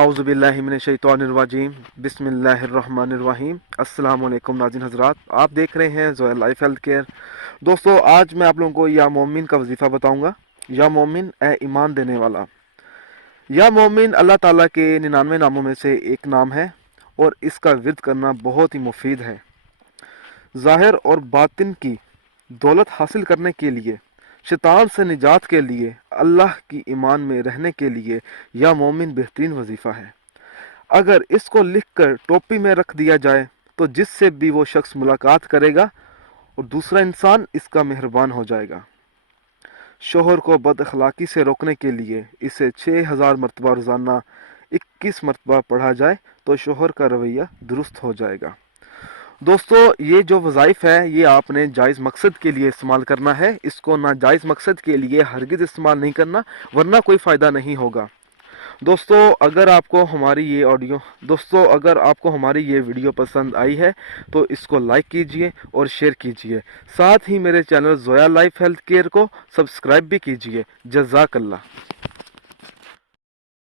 आऊज़ु बिल्लाहि मिनश्शैतानिर्रजीम बिस्मिल्लाहिर्रहमानिर्रहीम। अस्सलाम वालेकुम नाज़रीन हज़रात, आप देख रहे हैं ज़ोया लाइफ हेल्थ केयर। दोस्तों, आज मैं आप लोगों को या मोमिन का वजीफ़ा बताऊंगा। या मोमिन, ए ईमान देने वाला। या मोमिन अल्लाह ताला के 99 नामों में से एक नाम है और इसका विर्द करना बहुत ही मुफीद है। ज़ाहिर और बातिन की दौलत हासिल करने के लिए, शैतान से निजात के लिए, अल्लाह की ईमान में रहने के लिए या मोमिन बेहतरीन वजीफ़ा है। अगर इसको लिखकर टोपी में रख दिया जाए तो जिससे भी वो शख्स मुलाकात करेगा और दूसरा इंसान इसका मेहरबान हो जाएगा। शोहर को बद अखलाकी से रोकने के लिए इसे 6000 मरतबा रोज़ाना 21 मरतबा पढ़ा जाए तो शोहर का रवैया दुरुस्त हो जाएगा। दोस्तों, ये जो वज़ाइफ है ये आपने जायज़ मकसद के लिए इस्तेमाल करना है। इसको नाजायज़ मकसद के लिए हरगिज़ इस्तेमाल नहीं करना, वरना कोई फ़ायदा नहीं होगा। दोस्तों, अगर आपको हमारी ये वीडियो पसंद आई है तो इसको लाइक कीजिए और शेयर कीजिए। साथ ही मेरे channel Zoya life health care को सब्सक्राइब भी कीजिए। जज़ाकल्लाह।